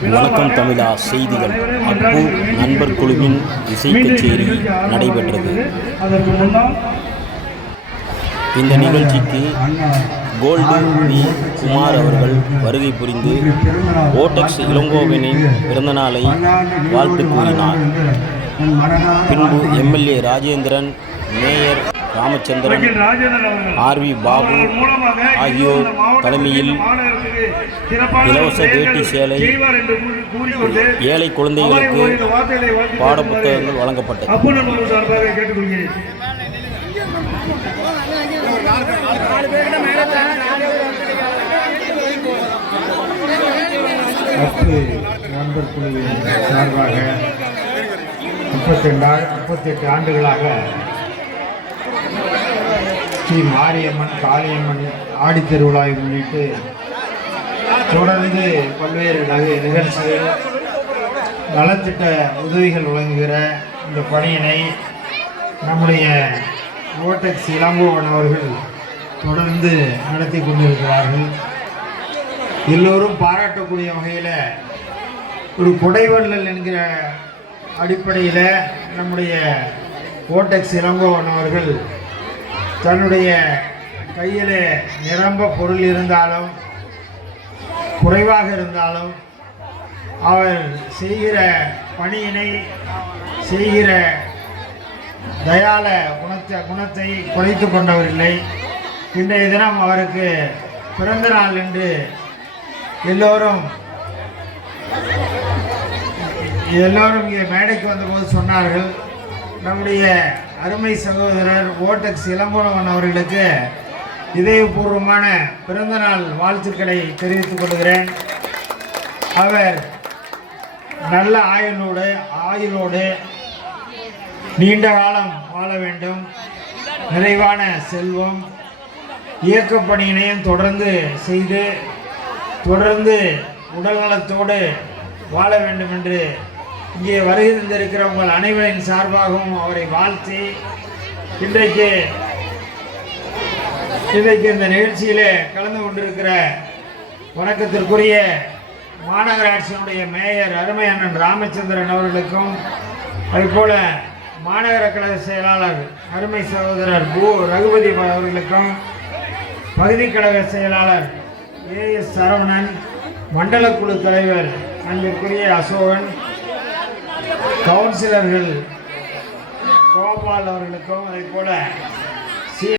வணக்கம் தமிழா செய்திகள் அப்பு நண்பர் குழுவின் இசை கச்சேரி நடைபெற்றது. இந்த நிகழ்ச்சிக்கு கோல்டு வி குமார் அவர்கள் வருகை புரிந்து ஓட்டெக்ஸ் இளங்கோவனின் பிறந்தநாளை வாழ்த்து கூறினார். பின்பு எம்எல்ஏ ராஜேந்திரன் மேயர் ராமச்சந்திரன் அவர்கள். ஆர்வி பாபு ஆகியோர் தலைமையில் இலவச வேட்டி சேலை, ஏழை குழந்தைகளுக்கு பாடப்புத்தகங்கள் வழங்கப்பட்டது. அப்பு நண்பர் குழுவின் சார்பாக முப்பத்தெண்டு முப்பத்தெட்டு ஆண்டுகளாக ஸ்ரீ மாரியம்மன் காளியம்மன் ஆடித் திருவிழாவை முன்னிட்டு தொடர்ந்து பல்வேறு நகை நிகழ்ச்சிகள் நலத்திட்ட உதவிகள் வழங்குகிற இந்த பணியினை நம்முடைய ஓட்டெக்ஸ் இளங்கோவன் அவர்கள் தொடர்ந்து நடத்தி கொண்டிருக்கிறார்கள். எல்லோரும் பாராட்டக்கூடிய வகையில் ஒரு குடைவள்ளல் என்கிற அடிப்படையில் நம்முடைய ஓட்டெக்ஸ் இளங்கோவன் அவர்கள் தன்னுடைய கையில் நிரம்ப பொருள் இருந்தாலும் குறைவாக இருந்தாலும் அவர் செய்கிற பணியினை செய்கிற தயால குணத்தை குணத்தை குறைத்து கொண்டவர் இன்றைய தினம் அவருக்கு பிறந்த நாள் என்று எல்லோரும் எல்லோரும் இங்கே மேடைக்கு வந்தபோது சொன்னார்கள். நம்முடைய அருமை சகோதரர் ஓட்டக்ஸ் இளங்கோவன் அவர்களுக்கு இதயபூர்வமான பிறந்தநாள் வாழ்த்துக்களை தெரிவித்துக் கொள்கிறேன். அவர் நல்ல ஆயுளோடு ஆயுளோடு நீண்ட காலம் வாழ வேண்டும். நிறைவான செல்வம் இயக்கப் பணியினையும் தொடர்ந்து செய்து தொடர்ந்து உடல்நலத்தோடு வாழ வேண்டும் என்று இங்கே வருகிறந்திருக்கிற உங்கள் அனைவரின் சார்பாகவும் அவரை வாழ்த்தி இன்றைக்கு இன்றைக்கு இந்த நிகழ்ச்சியிலே கலந்து கொண்டிருக்கிற வணக்கத்திற்குரிய மாநகராட்சியினுடைய மேயர் அருமை அண்ணன் ராமச்சந்திரன் அவர்களுக்கும் அதுபோல மாநகர கழக செயலாளர் அருமை சகோதரர் பூ. ரகுபதி அவர்களுக்கும் பகுதி கழக செயலாளர் ஏஎஸ் சரவணன் மண்டல குழு தலைவர் அன்பிற்குரிய அசோகன் கவுன்சிலர்கள் கோபால் அவர்களுக்கும் அதே போல